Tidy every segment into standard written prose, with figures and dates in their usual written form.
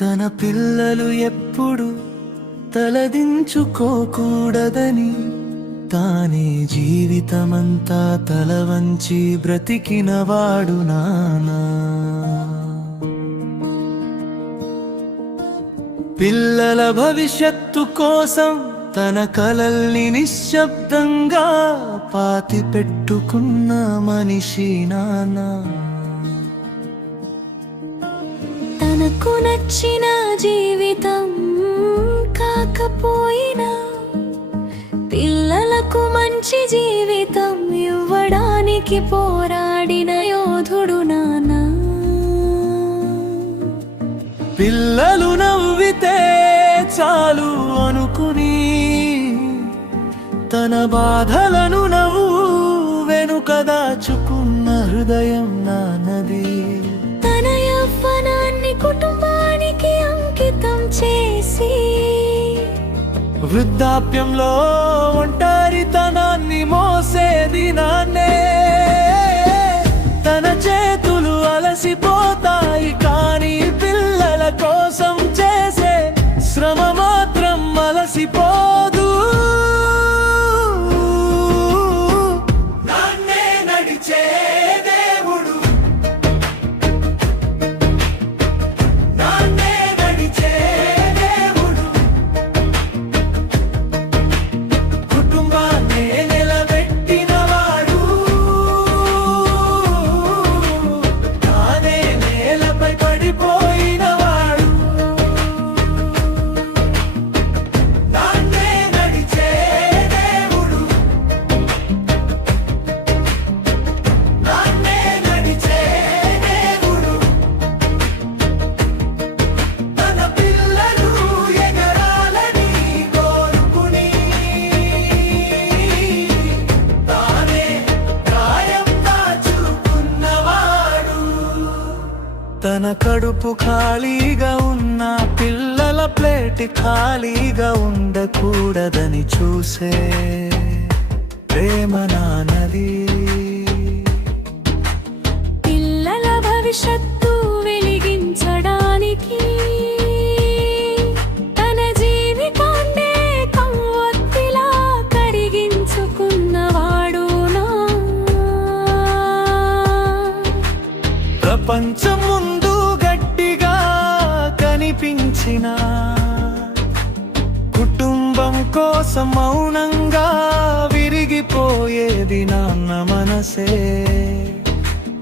తన పిల్లలు ఎప్పుడు తలదించుకోకూడదని తానే జీవితమంతా తల వంచి బ్రతికినవాడు నానా. పిల్లల భవిష్యత్తు కోసం తన కలల్ని నిశ్శబ్దంగా పాతిపెట్టుకున్న మనిషి నానా. తనకు నచ్చిన జీవితం కాకపోయినా పిల్లలకు మంచి జీవితం ఇవ్వడానికి పోరాడిన యోధుడు నాన్న. పిల్లలు నవ్వితే చాలు అనుకుని తన బాధలను నవ్వు వెనుక దాచుకున్న హృదయం నాన్నది. తన యవ్వనాన్ని కుటుంబానికి అంకితం చేసి వృద్ధాప్యంలో ఒంటరితనాన్ని మోసేది నాన్నే. తన చేతులు అలసిపోతాయి కానీ పిల్లల కోసం చేసే శ్రమ మాత్రం అలసిపోదు. నాన్నే నడిచే దేవుడు, నాన్నే నడిచే దేవుడు, కుటుంబాన్నే నిలబెట్టినవాడు, తానే నేలపై పడిపోయినవాడు. నాన్నే నడిచే దేవుడు, నాన్నే నడిచే దేవుడు, తన పిల్లలు ఎగరాలని కోరుకుని తానే గాయం దాచుకున్నవాడు. తన కడుపు ఖాళీగా ఉన్న పిల్లల ప్లేట్ ఖాళీగా ఉండకూడదని చూసే ప్రేమ నాన్నది. పిల్లల భవిష్యత్తు వెలిగించడానికి తన జీవితాన్నే కవ్వొత్తిలా కరిగించుకున్నవాడు నా. ప్రపంచం ముందు గట్టిగా కనిపించిన కుటుంబం కోసం మౌనంగా విరిగిపోయేది నాన్న మనసే.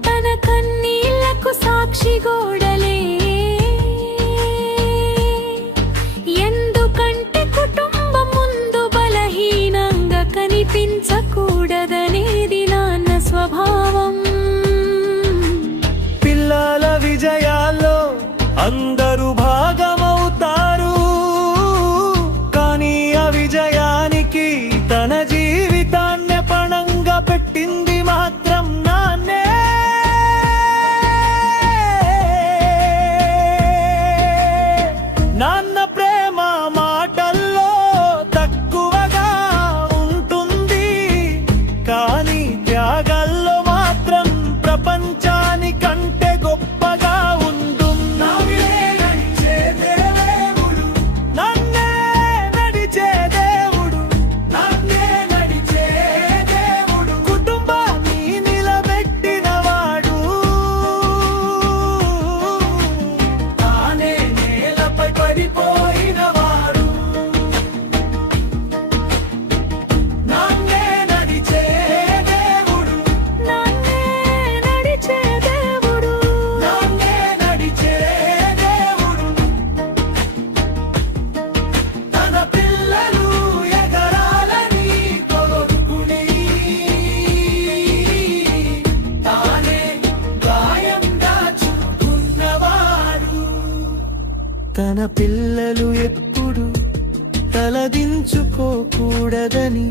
తన కన్నీళ్లకు సాక్షి గోడలే, ఎందుకంటే కుటుంబం ముందు బలహీనంగా కనిపించకూడదనేది నాన్న స్వభావం. పిల్లల విజయాల్లో అందరూ భాగమవుతారు కానీ ఆ విజయానికి తన జీవితాన్ని పణంగా పెట్టింది మాత్రం నాన్నే. నాన్న ప్రేమ మాటల్లో తక్కువగా ఉంటుంది కానీ త్యాగాల్లో మాత్రం ప్రపంచానికంటే గొప్పగా ఉంటుంది. నాన్నే నడిచే దేవుడు, నాన్నే నడిచే దేవుడు, కుటుంబాన్ని నిలబెట్టినవాడు, తానే నేలపై పడిపోయినవాడు. నాన్నే నడిచే దేవుడు, నాన్నే నడిచే దేవుడు, నాన్నే నడిచే దేవుడు, తన పిల్లలు ఎగరాలని కోరుకుని తానే గాయం దాచుకున్నవాడు. తన పిల్లలు ఎప్పుడు తలదించుకోకూడదని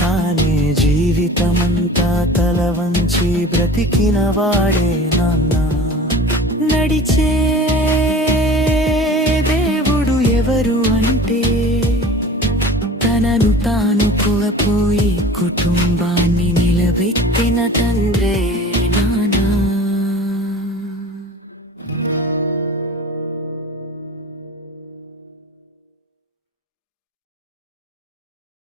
తానే జీవితమంతా తల వంచి బ్రతికినవాడే నాన్న. నడిచే దేవుడు ఎవరు అంటే తనను తాను కోల్పోయి కుటుంబాన్ని నిలబెట్టిన తండ్రే.